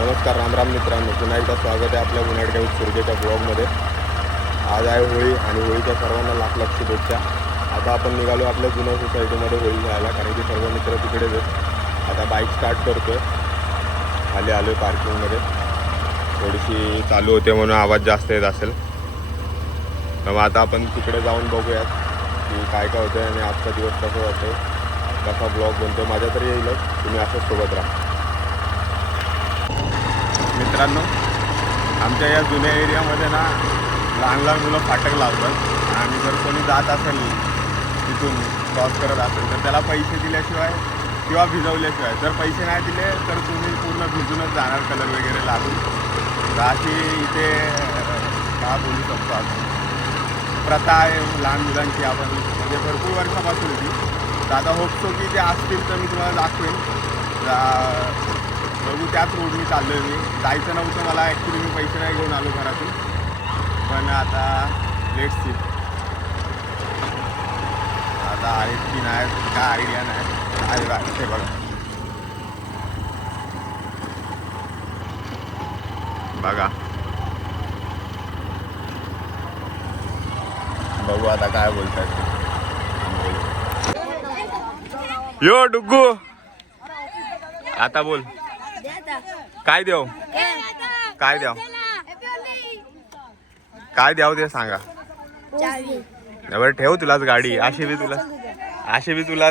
नमस्कार राम मित्रांनो, पुन्हा एकदा स्वागत आहे आपल्या गुन्हाडगाव सुरजेच्या ब्लॉगमध्ये. आज आहे होळी आणि होळीच्या सर्वांना लाख लाख शुभेच्छा. आता आपण निघालो आपल्या जुन्या सोसायटीमध्ये होळी खेळायला, कारण की सर्व मित्र तिकडेच आहेत. आता बाईक स्टार्ट करतो आहे, खाली आलो आहे पार्किंगमध्ये. थोडीशी चालू होते म्हणून आवाज जास्त येत असेल, तर मग आता आपण तिकडे जाऊन बघूयात की काय काय होतं आणि आजचा दिवस कसं जातो, कसा ब्लॉग बनतो. माझ्या तरी येईलच, तुम्ही असंच सोबत राहा. मित्रांनो, आमच्या या जुन्या एरियामध्ये ना लहान लहान मुलं फाटक लावतात आणि जर कोणी जात असेल तिथून क्रॉस करत असेल तर त्याला पैसे दिल्याशिवाय किंवा भिजवल्याशिवाय, जर पैसे नाही दिले तर तुम्ही पूर्ण भिजूनच जाणार कलर वगैरे लागून. तर अशी इथे का बोलू शकतो आपण प्रथा आहे लहान मुलांची. आपण म्हणजे भरपूर वर्षापासून होती. तर आता होपसो की जे असतील तर मी तुम्हाला दाखवेन. बघू, त्याच रोडनी चाललो आहे. मी जायचं नव्हतं मला ॲक्च्युली, मी पैसे नाही घेऊन आलो घरातून, पण आता लेट्स सी आता आहेत की नाही काय आयडिया नाही. आहे बा ते बघा बघा बघू आता काय बोलतात. यो डुग्गू, आता बोल, काय देऊ काय द्याव काय द्याव ते सांगा. बरं ठेव तुलाच गाडी, अशी बी तुला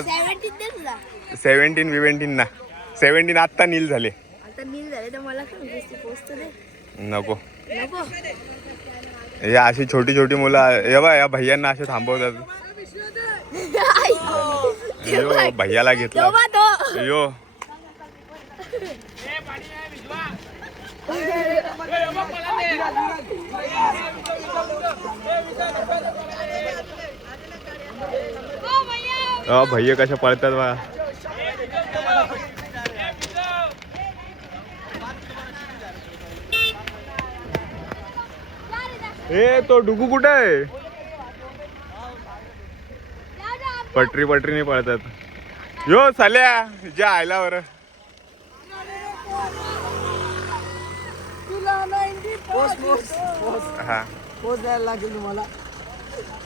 17 ना 17 आत्ता नील झाले. नको या अशी छोटी छोटी मुलं या भैयांना असे थांबवतात. यो भैयाला घेतला यो. भैया कशा पळतात बा. ए तो डुगू कुठे आहे? पटरी पळतात. यो साल्या ज्या आयला बरं. हा पोच द्यायला लागेल तुम्हाला.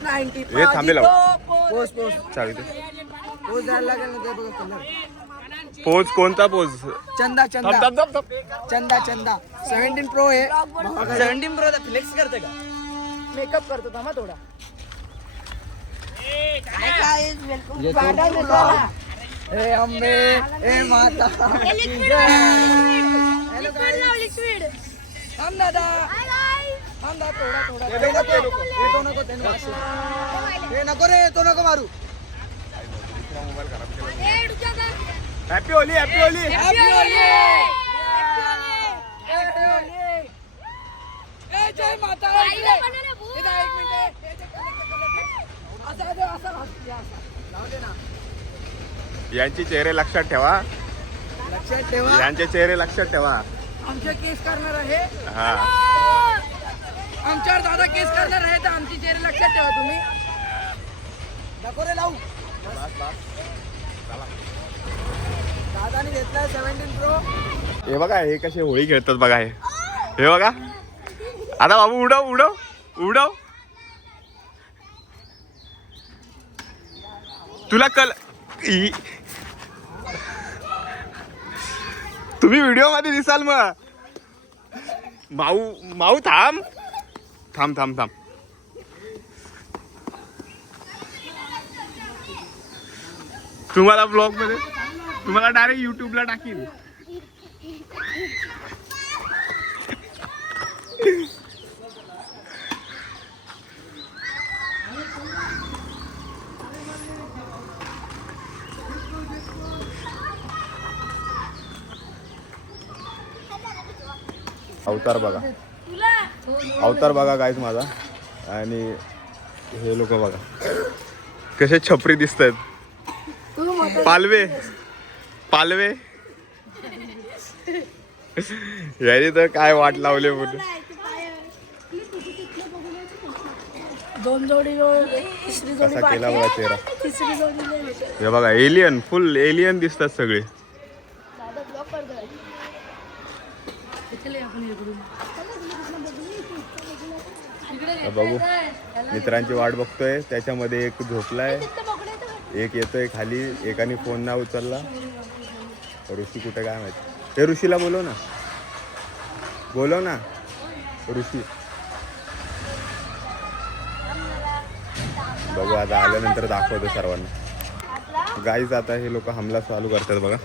90 हे थांबेल पोच चावी पोच द्यायला लागेल ना. ते बघा कलर. पोज कोणता पोज? चंदा चंदा 17 प्रो आहे. 17 प्रो फ्लेक्स करते का? मेकअप करतो थांबा थोडा. ए अंबे ए माता थांब दादा थोडा नको रे, तो नको मारू. हॅपी होली जय माता. यांचे चेहरे लक्षात ठेवा. यांचे चेहरे लक्षात ठेवा. आमच्या केस करणार आहे. हा आमच्यावर दादा केस करणार आहे, तर आमची चेहरे लक्षात ठेवा तुम्ही. नको रे लावू. दादाने घेतलाय 17 प्रो. हे बघा हे कसे होळी खेळतात बघा. हे बघा आता बाबू उडव तुला तुम्ही व्हिडिओ मध्ये दिसाल मग. माऊ थांब. तुम्हाला ब्लॉग मध्ये तुम्हाला डायरेक्ट युट्यूबला टाकीन. अवतार बघा गाईज माझा. आणि हे लोक बघा कसे छपरी दिसत आहेत. पालवे याने तर काय वाट लावले म्हणून. दोन जोडी तिसरी जोडी कसा केला बघा चेहरा. तिसरी जोडी हे बघा एलियन, फुल एलियन दिसतात सगळे. चले आपण इकडून तर बघू मित्रांची वाट बघतोय. त्याच्यामध्ये एक झोपलाय, एक येतोय खाली, एकाने फोन नाही उचलला. ऋषी कुठे काय माहिती. हे ऋषीला बोलव ना ऋषी. बघू आता आल्यानंतर दाखवतो सर्वांना. गाईज आता हे लोक हमला चालू करतात बघा.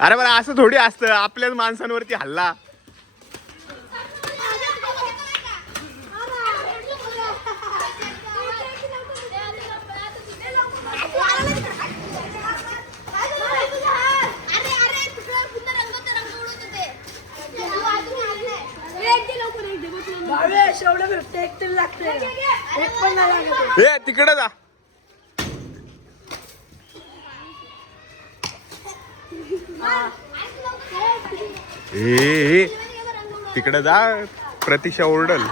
अरे बरं असं थोडी असतं, आपल्याच माणसांवरती हल्ला. एवढं भेटतं, एक तरी लागतं, एक पण नाही लागत. हे तिकडे जा. ए तिकडे जा, प्रतीक्षा ओरडल.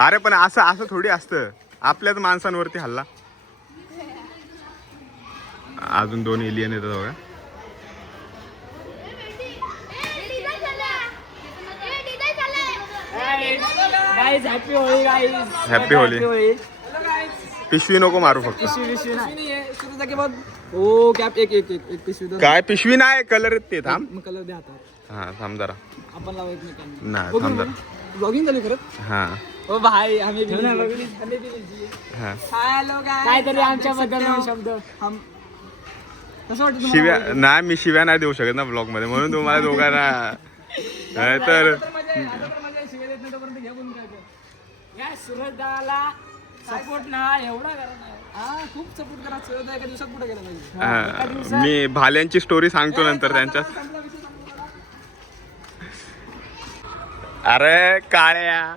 अरे पण असं थोडी असतं, आपल्याच माणसांवरती हल्ला. अजून 2 एलियन येतात बघा. Happy Holi guys. Happy Holi. पिशवी नको मारू फक्त. ओ कॅप एक पिशवी काय पिशवी नाही, कलर ते. थांब मग कलर द्या हातात. हा थांब जरा. आपण लावू एकमेकांना. नाही थांब जरा. ब्लॉगिंग झाली खरंच. हा ओ भाई आम्ही हा. हॅलो काहीतरी आमच्याबद्दल शब्द हम कसं वाटतं तुम्हाला? शिव्या नाही, मी शिव्या नाही देऊ शकत ना ब्लॉग मध्ये, म्हणून तुम्हाला दोघांना तर सूरजदाला सपोर्ट ना एवढा करा ना. हा खूप सपोर्ट करा. सूरजदा एका दिवसात कुठे गेला पाहिजे. मी भाल्यांची स्टोरी सांगतो नंतर त्यांच्या. अरे काळ्या,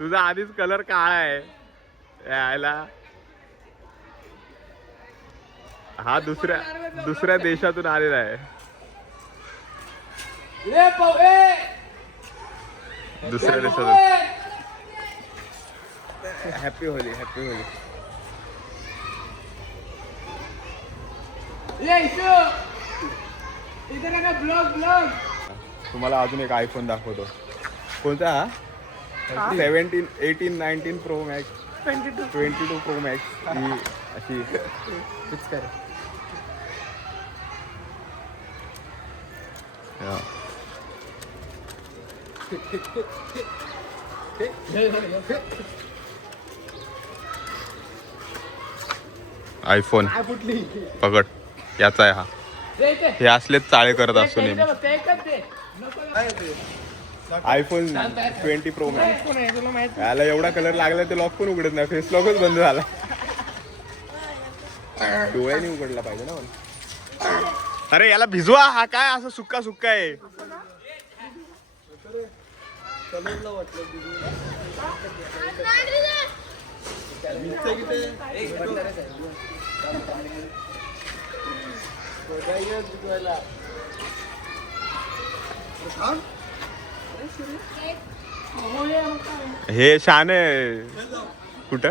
तुझा आधीच कलर काळा आहे यायला. हा दुसऱ्या देशातून आलेला आहे. दुसऱ्या देशातून. Happy Holy. तुम्हाला अजून एक आयफोन दाखवतो. कोणता हा? 17, 18, 19 प्रो मॅक्स, 22 प्रो मॅक्स. ही अशी फिक्स कर. आयफोन पकड, याचा आहे हा. हे असलेच चाळे करत असतो नेहमी. IPhone 20 pro max. याला एवढा कलर लागला ते लॉक पण उघडत नाही, फेस लॉकच बंद झाला. डोळ्याने उघडला पाहिजे ना मला. अरे याला भिजवा. हा काय असं सुक्का आहे. हे शान आहे. कुठं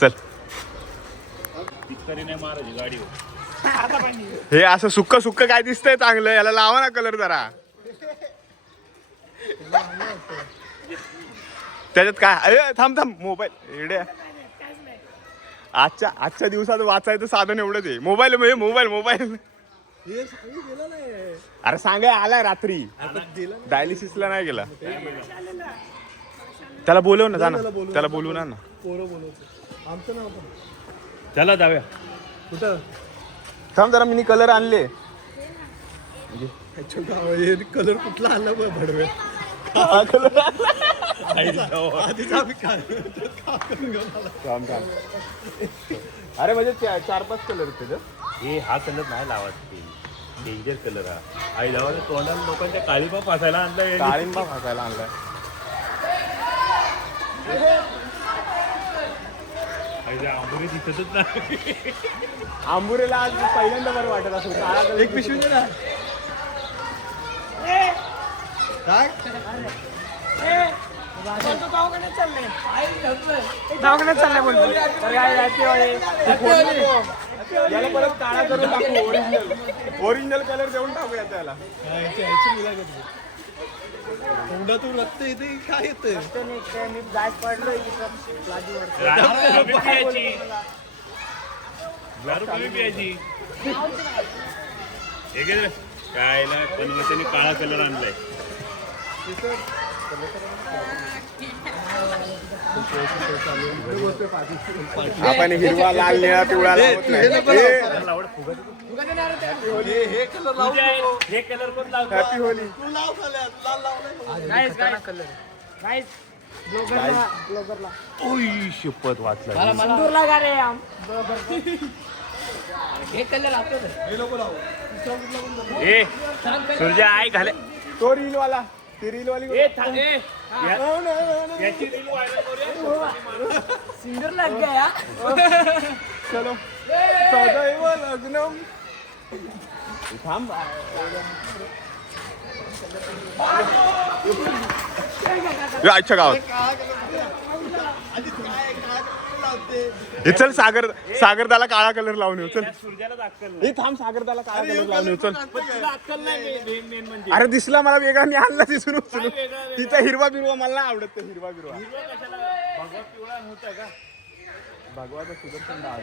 चल. हे असं सुक्क काय दिसतंय चांगलं, याला लावा ना कलर जरा. त्याच्यात काय. अरे थांब मोबाईल एवढ्या. आजच्या दिवसात वाचायचं साधन एवढंच आहे. मोबाईल. अरे सांगाय आलाय रात्री, डायलिसिसला नाही गेला. त्याला बोलव ना, जा ना त्याला बोलवू ना. चला जाऊया. कुठं थांब जरा, मी कलर आणले. कलर कुठला आणला भडव्या. अरे म्हणजे 4-5 कलर होते. हे हा कलर नाही लावायचा, डेंजर कलर हा. आई लावा तोंडाला लोकांच्या काळीपा फासायला आणलाय. काळिंबा फासायला आणलाय. आंबोरी दिसतच नाही. आंबुरेला आज पहिल्यांदा बरं वाटत असेल. काळा कलर. एक पिशवी दे ना. काय दवाखान्यात चाललंय बोलतो. याला परत काळा करून टाकू ओरिजिनल कलर देऊन टाकूया त्याला. तोंडातून रक्त येते काय येते कमी प्यायची दारू कमी प्यायची हे घे काय ना पण त्यांनी काळा कलर आणलाय. आपण हिरवा लाल निळा पिवळा लावत नाही. आवड फुगत हे कलर लावू नको. हे कलर कोण लावतो? Happy Holy. तू लाव खाल्या लाल लावलाय. गाईस गाईस ब्लॉगरला ओय शपथ वाचला. सिंदूरला गा रे आम हे कलर आपलं हे नको लावू. ए सूर्या आई घाले तो रील वाला ती रील वाली ए थांब ए याची रील व्हायरल करूया. सिंदूर लग गया चलो सदैव लग्नम. थांब या आजच्या गावात हे चल सागरदाला काळा कलर लावून येऊ चल. सूर्याला दाखल हे थांब सागरदाला काळा कलर लावून येऊ चल. तुला अक्कल नाही मेन म्हणजे अरे दिसला मला वेगळा मी आणला दिसून उचलून. वेगळा? तिचा हिरवा बिरवा मला नाही आवडत. तो हिरवा बिरवा कशाला भगवा पिवळा नव्हता का भगवाचा सुदर्शन डाळ.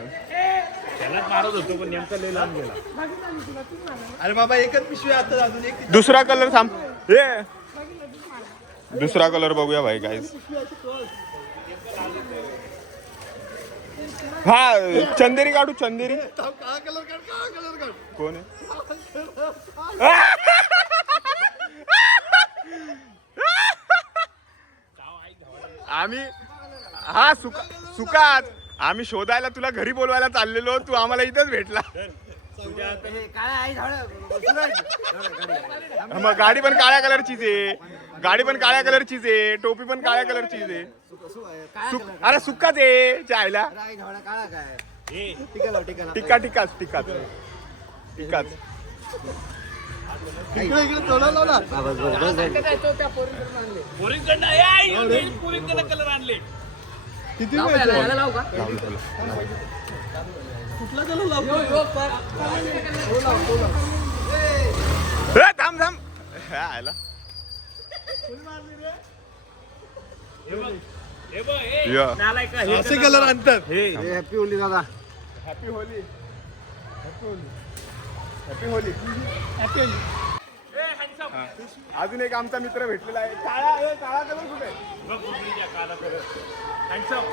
त्यालाच मारत होतो पण नेमका लय लांब गेला. अरे बाबा एकच पिशवी आता अजून एक दुसरा कलर थांब हे दुसरा कलर बघूया भाई गाईस. हा चंदेरी काढू चंदेरी. काळा कलर काढ काळा कलर काढ. कोण आहे आम्ही हा सुकात आम्ही शोधायला तुला घरी बोलवायला चाललेलो. तू आम्हाला इथंच भेटला. मग गाडी पण काळ्या कलरचीच आहे. गाडी पण काळ्या कलरचीच आहे. टोपी पण काळ्या कलरचीच आहे. अरे सुक्काच आहे चायला. टिक्का टिक्काच टिक्काच टिक्काच. इकडे इकडे तोंडाला लाव ना. पोरींकडनं कलर आणले. किती लाव वेळ का याला लाव का कुठला कलर लाव. थांब थांब आयला हे बघ हे या. नालायक का? हे असे कलर आणतात. हॅपी होली दादा. Happy Holy. Happy Holy. Happy Holy. हा. अजून एक आमचा मित्र भेटलेला आहे. काळा कलर कुठे आहे? बघ कुठली काला कलर. हँडसम.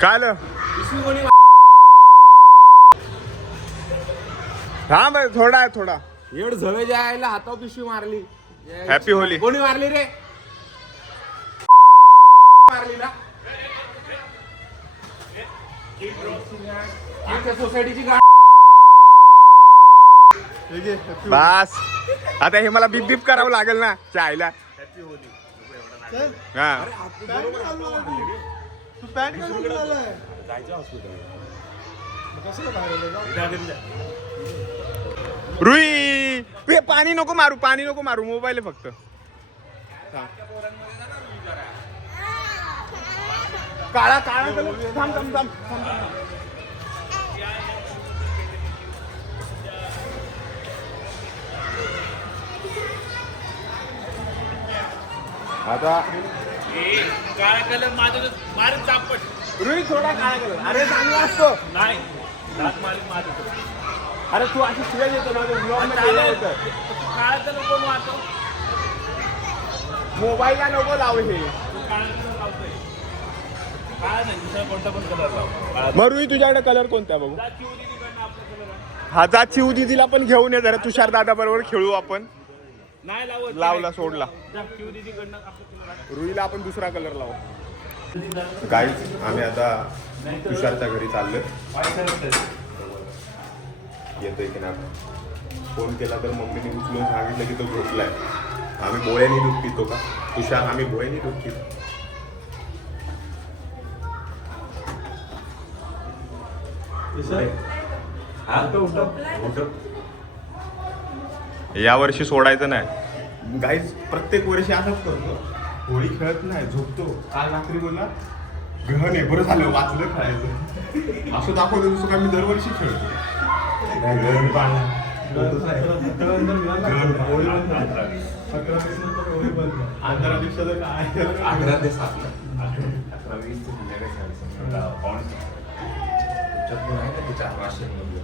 काय आलं? थांब थोडा आहे थोडा. एवढं झवे जायला हातावर पिशवी मारली. Happy Holy. कोणी मारली रे? मारली ना आमच्या सोसायटीची गाडी. बस आता हे मला बीप बीप करावं लागेल ना चायला. हा तू पॅन्ट घालून आलाय. रुई हे पाणी नको मारू मोबाईल आहे फक्त. काळा कलर. थांब. आता काळा कलर माझं मारत चापट. रुई थोडा काळा कलर. अरे चांगला असतो. नाही दात मारत मारत. अरे तू अशी शिवाय येतो ना ब्लॉग मध्ये गेलं होतं. काळा कलर कोण मारतो? मोबाईलला नको लाव हे. काळा कलर लावतोय. काळा नाही दुसरा कोणता पण कलर लाव. मग रुई तुझ्याकडे कलर कोणता बघू. जाती होती तिकडनं आपला कलर आहे. हा जा चिऊ दीदीला पण घेऊन ये जरा. तुषार दादा बरोबर खेळू आपण. नाही लावत. लावला सोडला. जाती होती तिकडनं आपला कलर आहे. रुईला आपण दुसरा कलर लावू. गाईज आम्ही आता तुषारच्या घरी चाललोय. येतोय की नाही. फोन केला तर मम्मीने उचलून सांगितलं की तो झोपलाय. आम्ही बोळ्यानी दूध पितो का तुषार? आम्ही बोळ्यानी दूध पितो. या वर्षी सोडायचं नाही गाईज. प्रत्येक वर्षी असंच करतो. होळी खेळत नाही, झोपतो. काल रात्री बोलला ग्रहण आहे, बरं झालं वाचलं खेळायचं. असं दाखवतो तसं काय मी दरवर्षी खेळतो. ग्रहण पाळलं. अंधारा दिवसाचं काय 11 ते 7 11-20 तुमच्यात आहे ना ते 4 राशींमधलं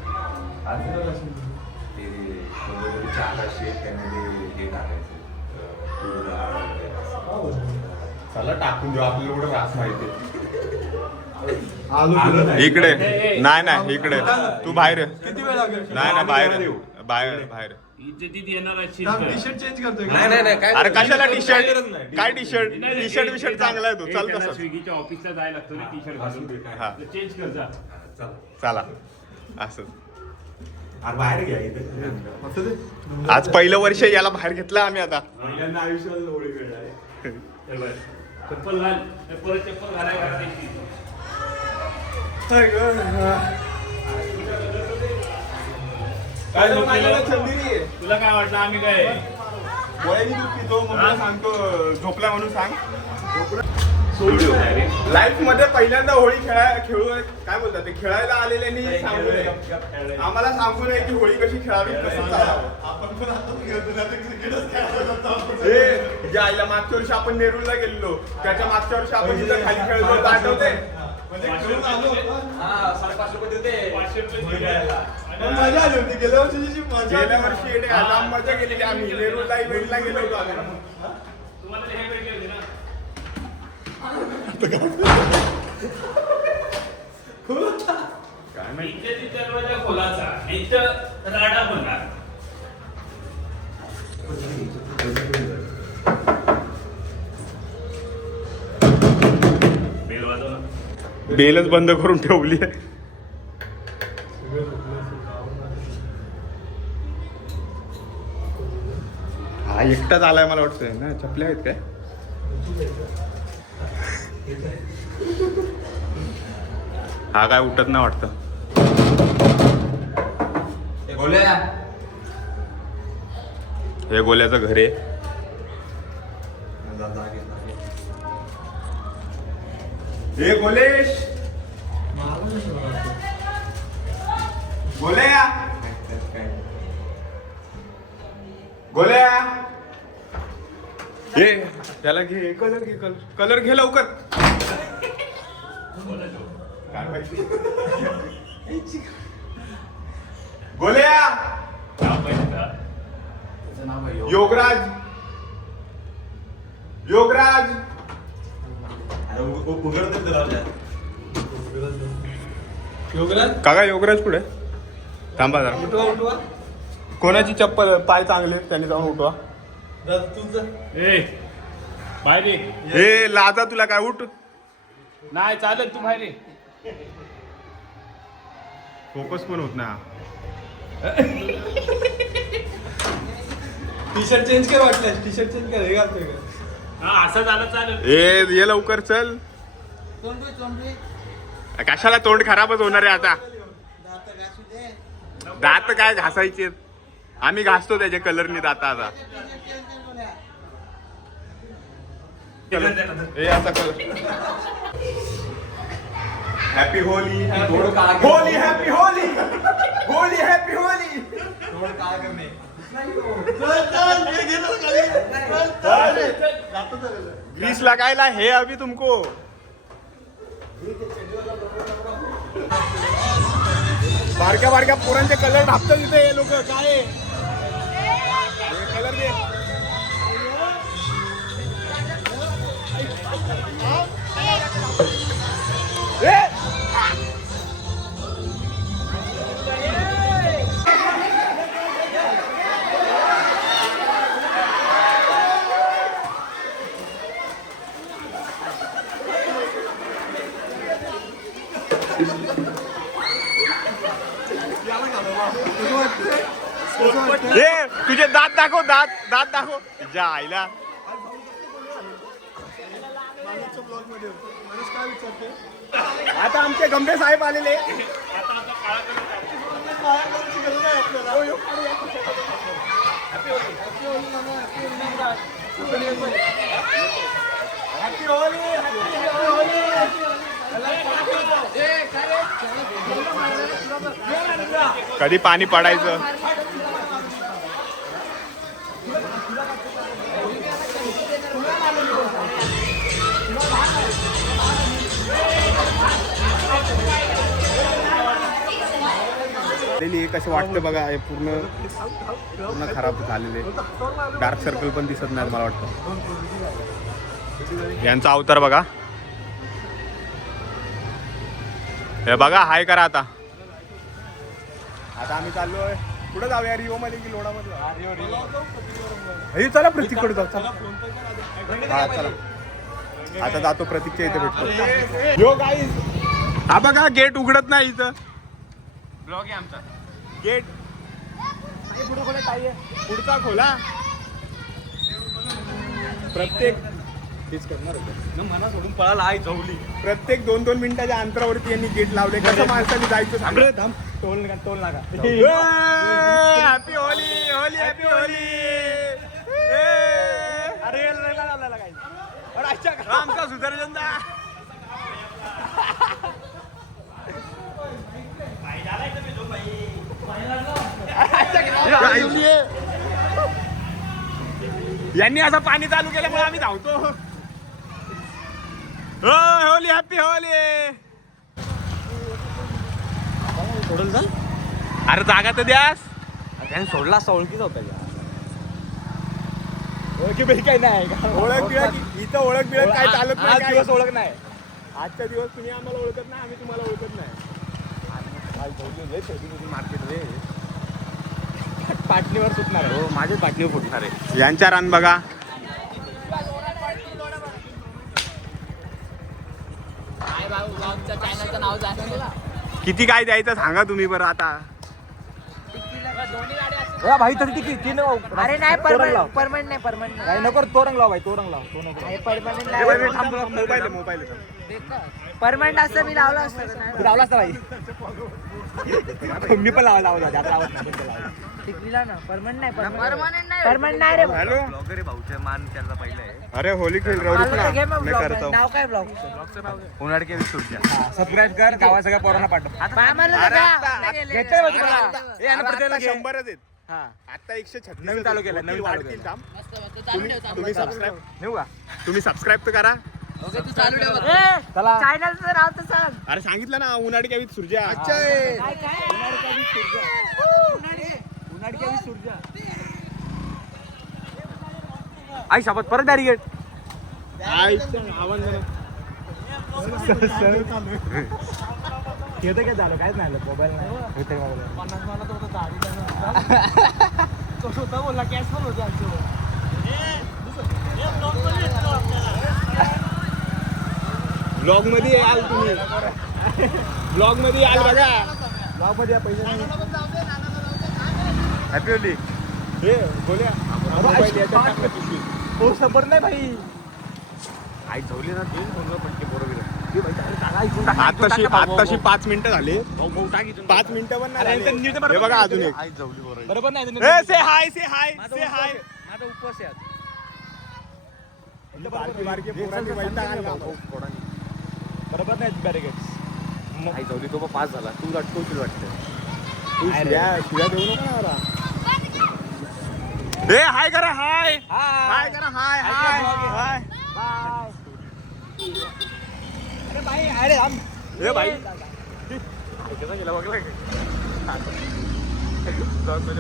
ते कोणत्या 4 राशी आहेत त्यामध्ये हे टाकायचं चला टाकून देऊ, आपल्याला एवढं रास माहिती. आलं नाही. इकडे नाही इकडे तू बाहेर ये. किती वेळ लागेल? नाही बाहेर बाहेर. इज्जतीत येणार टी शर्ट चेंज करतोय का? नाही काय अरे कशाला टी शर्ट नाही. काय टी शर्ट चांगला आहे तो. चल तसं स्विगीच्या ऑफिसला जायला लागतो ना टी शर्ट घालून हा. चेंज कर जा. चला असं. अरे बाहेर घ्या इथे असं ते. आज पहिलं वर्ष याला बाहेर घेतलं आम्ही आता. पहिल्यांदा आयुष्यात होळी खेळणार आहे. चप्पल घाल परत चप्पल घालायला घालायची. काय तुला काय वाटलं आम्ही काय पितो मम्मीला सांगतो झोपला म्हणून सांग. सोडली होती रे. लाईफ मध्ये पहिल्यांदा होळी खेळू काय बोलतात ते खेळायला आलेल्यांनी सांगू नये. आम्हाला सांगू नये की होळी कशी खेळावी कसं चालावं. आपण पण आता खेळतो ना, ते क्रिकेटच खेळायला जातो आपण. हे ज्या आईला मागच्या वर्षी आपण नेरूळला गेलेलो त्याच्या मागच्या वर्षी आपण तिथं खाली खेळलो होतो, आठवते? म्हणजे खेळून आलो होतो. 550 रुपये देते 500 रुपये दिले. पण मजा आली होती. गेल्या वर्षीची मजा गेल्या आली. वर्षी येणे लांब मजा केलेली आम्ही नेरूळला इव्हेंटला गेलो होतो आम्ही. तुम्हाला हे भेटले होते ना. काय माहिती. इज्जतीत दरवाजा खोलाचा इथं राडा बनणार. बेल वाजव ना. बेलच बंद करून ठेवली आहे. हा एकटाच आलाय मला वाटतंय ना. चपल्या आहेत काय? हा काय उठत नाही वाटतं. हे गोल्याचं घर आहे. हे गोलेश गोल्या गोल्या ये त्याला घे कलर कलर घे लवकर. काय माहिती. गोल्या नाव पाहिजे का? योगराज योगराज काका योगराज कुठे? थांबा जरा. उठवा उठवा. कोणाची चप्पल पाय चांगले त्यांनी जाऊन उठवा. दादा तुझं ए बाहेर ये. हे लाजा तुला काय उठ. नाही चालेल तू बाहेर ये. फोकस पण होत ना. टी शर्ट चेंज कर वाटलं. टी शर्ट चेंज कर. हे घालतोय का? हा असं झालं चालेल. ये लवकर चल. कशाला तोंड खराबच होणार आहे आता. दात काय घासायचे आम्ही घासतो त्याचे कलरनी दात आता. हे आता colour. Happy Holi Holi happy Holi Holi happy Holi. Grease लगायला हे अभी तुमको. बारक्या पोरांचे कलर ढापतात इथे हे लोक. काय कलर दे. ए तुझे दात दाखव. दात दाखव तुझ्या आईला. आता आमचे गंभे साहेब आलेले. कधी पाणी पडायचं. कसं वाटतं बघा, हे पूर्ण खराब झालेले. डार्क सर्कल पण दिसत नाही मला वाटतं. यांचा अवतार बघा, हे बघा. हाय करा आता. आता आम्ही चाललोय पुढे जाऊया, रिओ मध्ये की लोणा मध्ये. चला प्रतीककडे जाऊ. चला हा चला. आता जातो प्रतीकच्या इथे भेटतो. यो गाईज, हा बघा गेट उघडत नाही इथं. ब्लॉग आहे आमचा. गेट पुढचा खोला. प्रत्येक मना सोडून पळाला आई जवली. प्रत्येक 2-2 मिनिटाच्या अंतरावरती यांनी गेट लावले. कसं माणसाने जायचं सांग. टोल नाका. Happy Holi, Holi happy Holy. अरे आमचा सुदर्शन दा. यांनी असं पाणी चालू केल्यामुळे आम्ही धावतो. Holy happy Holy. सोडल चल. अरे जागा तर द्यास. त्याने सोडला असता ओळखीच होता. ओळखी बिळखी काही नाही का? ओळख बिळख इथं ओळख बिळख काय चालत आज नाही. दिवस ओळख नाही. आजचा दिवस तुम्ही आम्हाला ओळखत नाही, आम्ही तुम्हाला ओळखत नाही. मार्केट रे पाटणीवर सुटणार आहे. हो माझ्या पाटणीवर फुटणार आहे. यांच्या रान बघा. किती काय द्यायचं सांगा तुम्ही बरं आता. भाई तरी ती तीन. अरे नाही परमनंट नाही. काही नको तो रंग लाव भाई. तो रंग लाव. तो नको. मोबाईल मोबाईल परमनंट असं मी लावलं असतं. तू लावला असता भाई. मी पण लावला आता लावत नाही. टिकलीला ना परमनंट नाही. परमनंट नाही रे. हॅलो. भाऊचे मान त्याला पहिलं आहे. अरे होली खेळ घे मग ब्लॉग. नाव काय ब्लॉग? उन्हाळके विसुरच्या. सबस्क्राईब कर. गावा सगळ्या पोरांना पाठव. आम्हाला घेतोय बघ तुला. ए, आणि आता प्रत्येकाला घे. 100च आहेत. हा. आता 136 नवीन चालू केलं, नवीन चालू वाढतील केलं. काम. तुम्ही सबस्क्राईब नेऊ का? तर करा. चला. चॅनलचं नाव तर सांग. अरे सांगितलं ना, उन्हाळी कॅवित सुरजा. काय उन्हाळके विसुरच्या. आई शपथ परत बॅरिगेट. येतं काय झालं काहीच नाही. मोबाईल नाही. 50 मला तो स्वतः बोलला. कॅश पण होते आमच्यावर. ब्लॉग मध्ये याल तुम्ही. ब्लॉग मध्ये याल बघा. ब्लॉग मध्ये या पैसे. Happy Holy. हे बोल्या हो सबर नाही भाई. आई झवली ना. 3 पटके बरोबर. आताशी 5 मिनिटं झाले. 5 मिनिटं पण नाही झाले. हे बघा अजून एक. बरोबर नाही. से हाय से हाय से हाय. माझा उपवास आहे आज. बारके पोरांनी वैताग आणला. बरोबर नाही बॅरिगेट्स. आई झवली तो पास झाला. तू अटकवशील वाटतं. शिव्या देऊ नको ना मला. हे हाय करा. हाय हाय करा. हाय हाय हाय. अरे भाई अरे हम. हे भाई कसा गेला बघला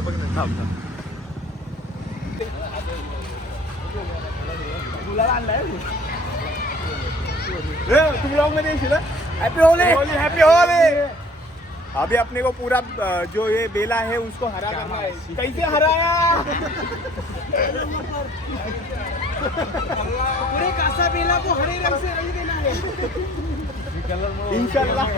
बघ ना. मुलाला आणलाय. तुम लोग में देखिए हॅपी होली. Happy Holy. अभी अपने को पूरा जो ये बेला है उसको हरा करना है. कैसे हराया. पूरे कासा बेला को हरे रंग से रंग देना है. इंशाल्लाह.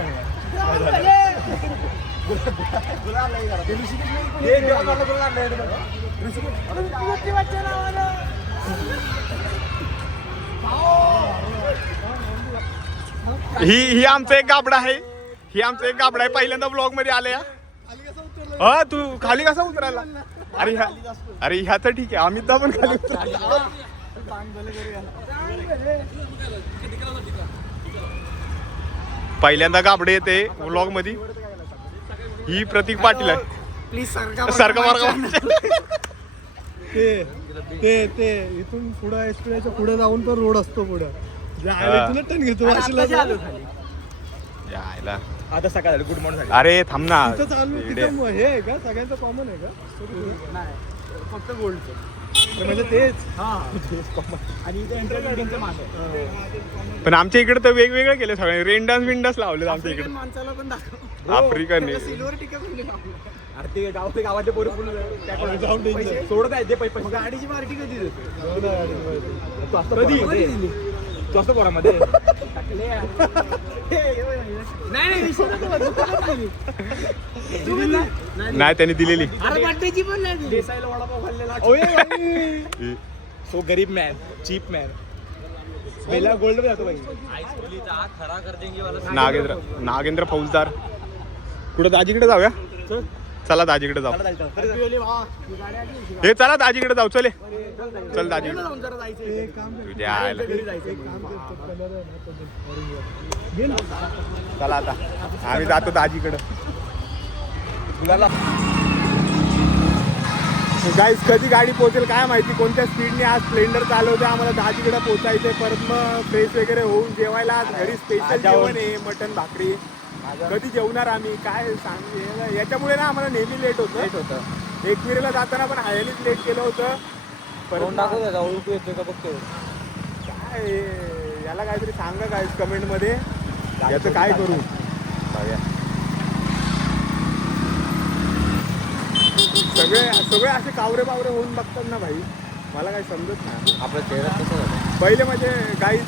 ही आमचं एक गाबडा आहे. पहिल्यांदा ब्लॉग मध्ये आले. हा तू खाली कसा उतरायला. अरे ह्याचं ठीक आहे. अमितदा पण खाली उतरायला. पहिल्यांदा गाबडे येते व्लॉग मध्ये. ही प्रतीक पाटील आहे. प्लीज सारखा मार्ग ते इथून पुढे एसपीआयच्या पुढे जाऊन पण रोड असतो पुढे टर्न घेतो यायला. आता सकाळ गुड मॉर्निंग अरे थांब ना. चालू तिथं हे आहे का सगळ्यांचं कॉमन आहे का? नाही फक्त गोल्डचं म्हणजे तेच आणि इथे एंटरटेनमेंटचं माझं पण आमच्या इकडे तर वेगवेगळे केले सगळे. रेन डान्स विंडान्स लावले आमच्या इकडे. माणसाला पण दाखव आफ्रिकन आहे. सिल्वर टिका पण अरे ते गावातले पोरं जाऊन सोडत आहे ते पैसे गाडीची पार्टी कधी देतो कधी तू असतो पोरामध्ये नाही त्यांनी दिलेली. अरे वाटायची पण नाही देसाईला वडापाव खाल्लेला. सो गरीब मॅन चीप मॅन पहिला गोल्ड पे जातो भाई. नागेंद्र फौजदार. कुठं दाजीकडे जाऊया. चला दाजीकडे जाऊ. हे चला दाजीकडे जाऊ. चले चल दाजीकडे. तुझ्या आईला. चला आता आम्ही जातो दाजीकडे. गाईस कधी गाडी पोहोचेल काय माहिती. कोणत्या स्पीडने आज स्प्लेंडर चालवते. आम्हाला दाजीकडे पोहोचायचंय. परत मग फ्रेश वगैरे होऊन जेवायला आज घरी स्पेशल जेवण आहे. मटन भाकरी. कधी जेवणार आम्ही काय सांग. याच्यामुळे ना आम्हाला नेहमी लेट होतं. एकविरेला जाताना पण हायनीच लेट केलं होतं. काय याला काहीतरी सांगा काय कमेंट मध्ये. याचं काय करू. सगळे असे कावरे बावरे होऊन बघतात ना भाई. मला काही समजत नाही. आपला चेहरा कसा झाला पहिले म्हणजे गाईज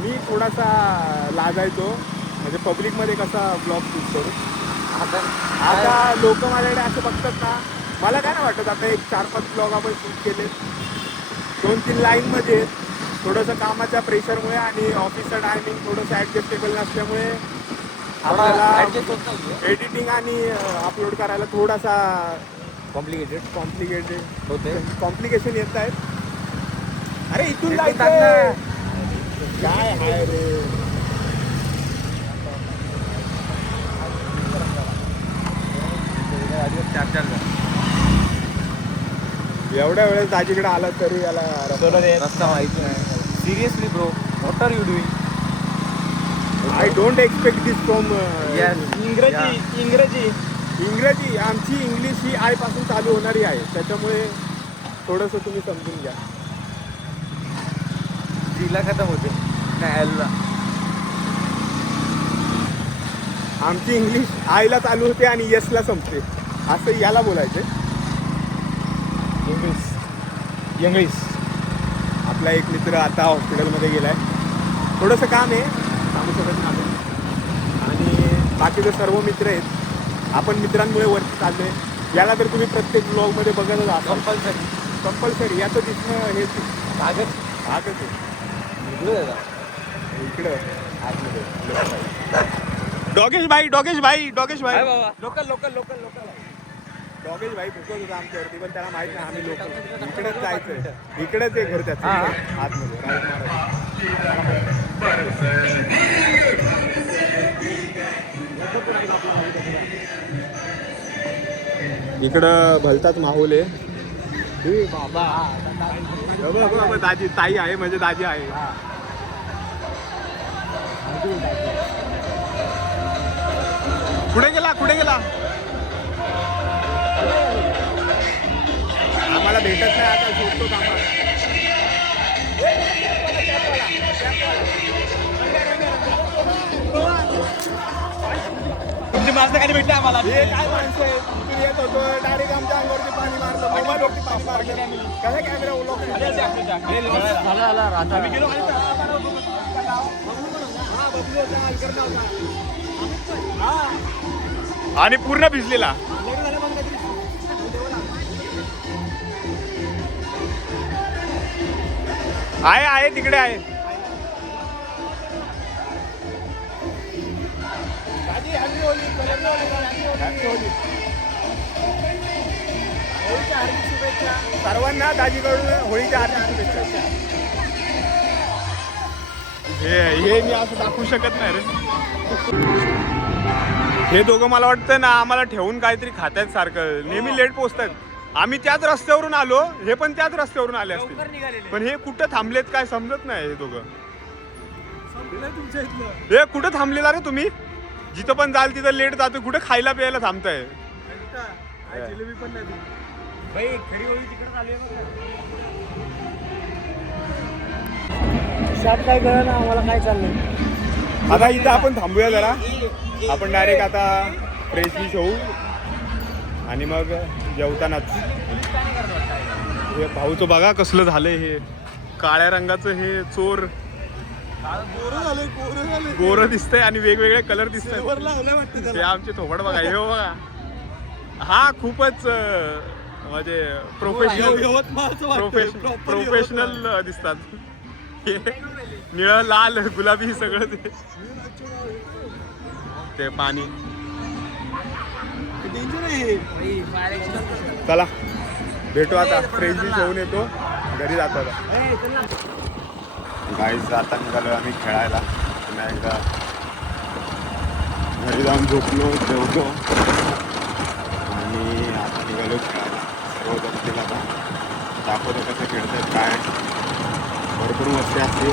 मी थोडासा लाजायचो. म्हणजे पब्लिकमध्ये कसा ब्लॉग शूट करू. आता लोक माझ्याकडे असं बघतात ना. मला काय नाही वाटत. आता एक 4-5 ब्लॉग आपण शूट केले. 2-3 लाईनमध्ये थोडंसं कामाच्या प्रेशरमुळे आणि ऑफिसचं टायमिंग थोडंसं ॲडजस्टेबल नसल्यामुळे आपल्याला एडिटिंग आणि अपलोड करायला थोडासा कॉम्प्लिकेटेड होते. कॉम्प्लिकेशन येत आहेत. अरे इथून जायचं काय आहे रे. एवढ्या वेळेस दाजीकडे आला तरी याला रस्ता माहिती नाही. Seriously bro what are you doing. I don't expect this from इंग्रजी. आमची इंग्लिश ही आयपासून चालू होणारी आहे. त्याच्यामुळे थोडंसं तुम्ही समजून घ्या. जिला खतम होते नाही. आमची इंग्लिश आयला चालू होते आणि येसला संपते. असं याला बोलायचं. इंग्लिश. आपला एक मित्र आता हॉस्पिटलमध्ये गेलाय. थोडंसं काम आहे. सांगू शकत नाही. आणि बाकीचे सर्व मित्र आहेत. आपण मित्रांमुळे वरती चाललोय. याला तर तुम्ही प्रत्येक ब्लॉगमध्ये बघतच आहात. कंपल्सरी याचं दिसणं हे भागच आहे. इकडं डॉगेश भाई लोकल डॉगेश भाई फुकत होता आमच्यावरती. पण त्याला माहित नाही आम्ही लोक इकडेच जायचंय. इकडेच आहे घर त्याचं आतमध्ये. इकडं भलताच माहोल आहे. बाबा दाजी ताई आहे म्हणजे दाजी आहे. कुठे गेला आम्हाला भेटत नाही. आता शोधतो तुमची माणसं कधी भेटले आम्हाला. हे काय माणसं आहे. तिथून येत होतो डायरेक्ट आमच्या अंगावरती पाणी मारलं. मोबाईलवरती पाणी मारलं. कसा कॅमेरा ओळख आणि पूर्ण भिजलेला. आहे तिकडे आहे. सर्वांना दाजीकडून होळीच्या हार्दिक शुभेच्छा. हे मी असं दाखवू शकत नाही रे. हे दोघं मला वाटतं ना आम्हाला ठेवून काहीतरी खात्यात सारखं, नेहमी लेट पोहोचतात. आम्ही त्याच रस्त्यावरून आलो, हे पण त्याच रस्त्यावरून आले असतील, पण हे कुठं थांबलेत काय समजत नाही. हे दोघं हे कुठं थांबलेला रे तुम्ही? जिथं पण जाल तिथं लेट जातो, कुठं खायला प्यायला थांबताय? जिलेबी पण नाही भाई खडी होळी तिकडे चालू आहे. काय करा ना आम्हाला काय चाललंय. आता इथं आपण थांबूया जरा. आपण डायरेक्ट आता फ्रेश फिश होऊ आणि मग जेवतानाच हे भाऊचं बघा कसलं झालंय. हे काळ्या रंगाचं हे चोर गोरं दिसतंय आणि वेगवेगळे कलर दिसतंय. हे आमचे थोबड बघा, हे बघा. हा खूपच म्हणजे प्रोफेशनल दिसतात. हे निळं लाल गुलाबी सगळं ते पाणी. चला भेटू आता, फ्रेश बीश होऊन येतो, घरी जातो आता. गाईज आता निघालो आम्ही खेळायला. पुन्हा एकदा घरी जाऊन झोपलो, जेवतो आणि आता निघालो खेळायला. सर्व जमतील आता, दाखवतो कसं खेळतात काय. भरपूर मस्ती असते.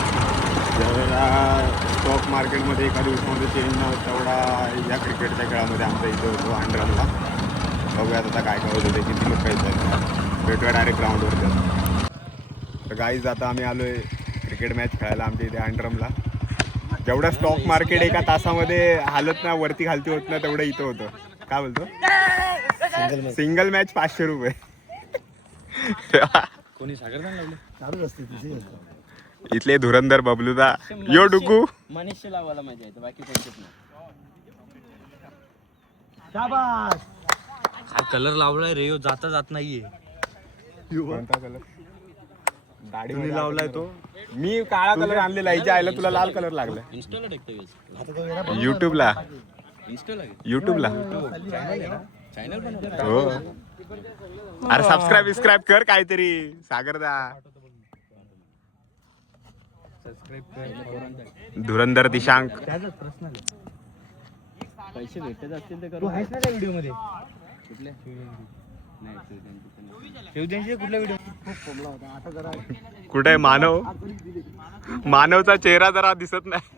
ज्यावेळेला स्टॉक मार्केटमध्ये एका दिवसामध्ये चेंज नव्हतं तेवढा या क्रिकेटच्या खेळामध्ये आमच्या इथे होतो अंडरमला. बघूयात आता काय काय होतं ते, किती लोक येतात. भेटूया डायरेक्ट ग्राउंडवरती. तर गाईज आता आम्ही आलो आहे क्रिकेट मॅच खेळायला आमच्या इथे अंडरमला. जेवढं स्टॉक मार्केट एका तासामध्ये हालत ना वरती खालती होत ना तेवढं इथं होतं. काय बोलतो? सिंगल मॅच 500 रुपये. कोणी सागर लागले चालूच असते तिथे. इथले धुरंधर बबलूदा यो डुकू मनीषचे लावायला मजा येते, बाकी कोणतेच नाही. हा कलर लावलाय रे, जाता जात नाहीये. कोणता कलर? दाढी लावलाय तो. मी काळा कलर आणलेला, हिच्या आईला तुला लाल कलर लागलाय. इन्स्टाला टाकतो युट्यूबला इन्स्टाला युट्यूबला चॅनल पण हो. अरे सबस्क्राईब कर काहीतरी सागरदा. धुरंधर दिशांक. पैसे भेटत असतील तर करू. आहेस ना त्या व्हिडिओ मध्ये? कुठल्या? शिवजयंती कुठला व्हिडिओ? खूप कोंबला होता. आता जरा कुठे मानवचा चेहरा जरा दिसत नाही.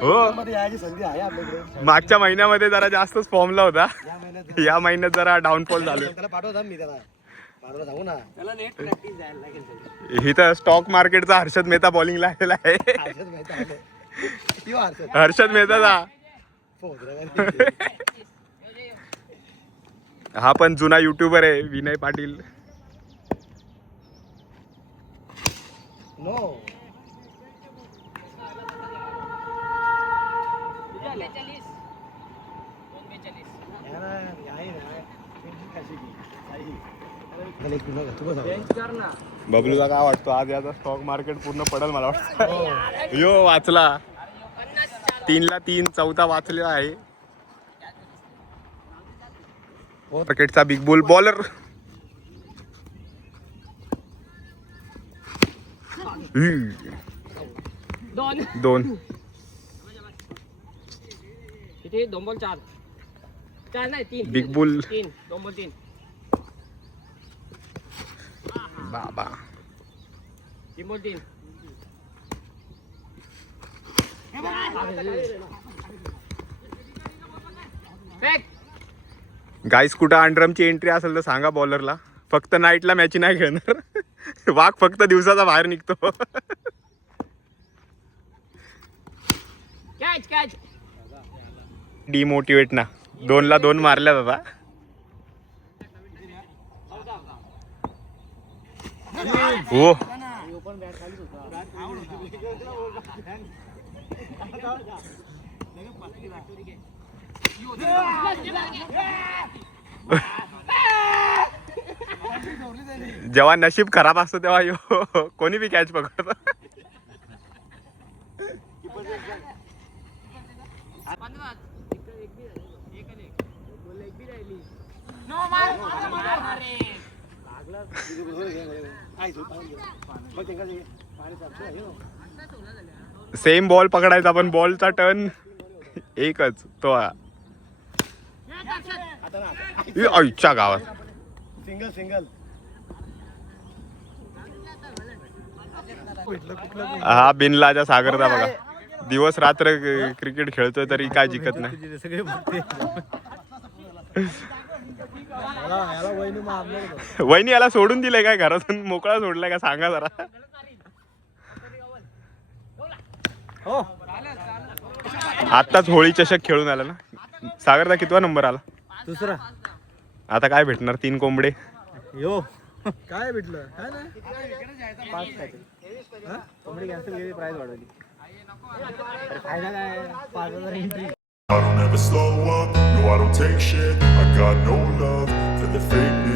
हो संधी आहे आपल्याकडे. मागच्या महिन्यामध्ये जरा जास्तच फॉर्मला होता, या महिन्यात जरा डाऊनफॉल झालो. त्याला पाठवता मी, त्याला पाठवला सांगू ना. त्याला नेट प्रॅक्टिस जायला लागेल. इथं स्टॉक मार्केटचा हर्षद मेहता बॉलिंगला आलेला आहे. हर्षद मेहताचा हा पण जुना युट्यूबर आहे, विनय पाटील. नो बबलूला काय वाटतो आज याचा स्टॉक मार्केट पूर्ण पडेल मला वाटतं. यो वाचला 3ला 3, चौथा वाचलेला आहे. क्रिकेटचा बिग बुल बॉलर. दोन इथे 2 बॉल 4 नाही 3. बिग बुल 3 2 बॉल 3 बाबा. 3 बॉल 3. गाईस कुठं अंडरमची एंट्री असेल तर सांगा बॉलरला. फक्त नाईटला मॅच नाही खेळणार. वाघ फक्त दिवसाचा बाहेर निघतो. कॅच डिमोटिवेट ना. 2ला 2 मारल्या दादा. हो जेव्हा नशीब खराब असतो तेव्हा यो कोणी बी कॅच पकडतो. सेम बॉल पकडायचा पण बॉलचा टर्न एकच तो आईच्या गावात. Single single. हा बिनलाजा सागरदा बघा, दिवस रात्र क्रिकेट खेळतोय तरी काय जिंकत नाही. सगळे बघते. याला वहिनी मारणार होतं. वहिनी याला सोडून दिलंय काय, घरातून मोकळा सोडलाय का सांगा जरा. हो आत्ताच होळी चषक खेळून आला ना सागरदा. कितवा नंबर आला? दुसरा. आता काय भेटणार? 3 कोंबडे. यो काय भेटलं? काय नाही 5 पॅकेट. कोंबडी कॅन्सल केली, प्राइस वाढवली. फायदा काय? 5,000 entry. I don't ever slow up, no I don't take shit. I got no love for the fakeness.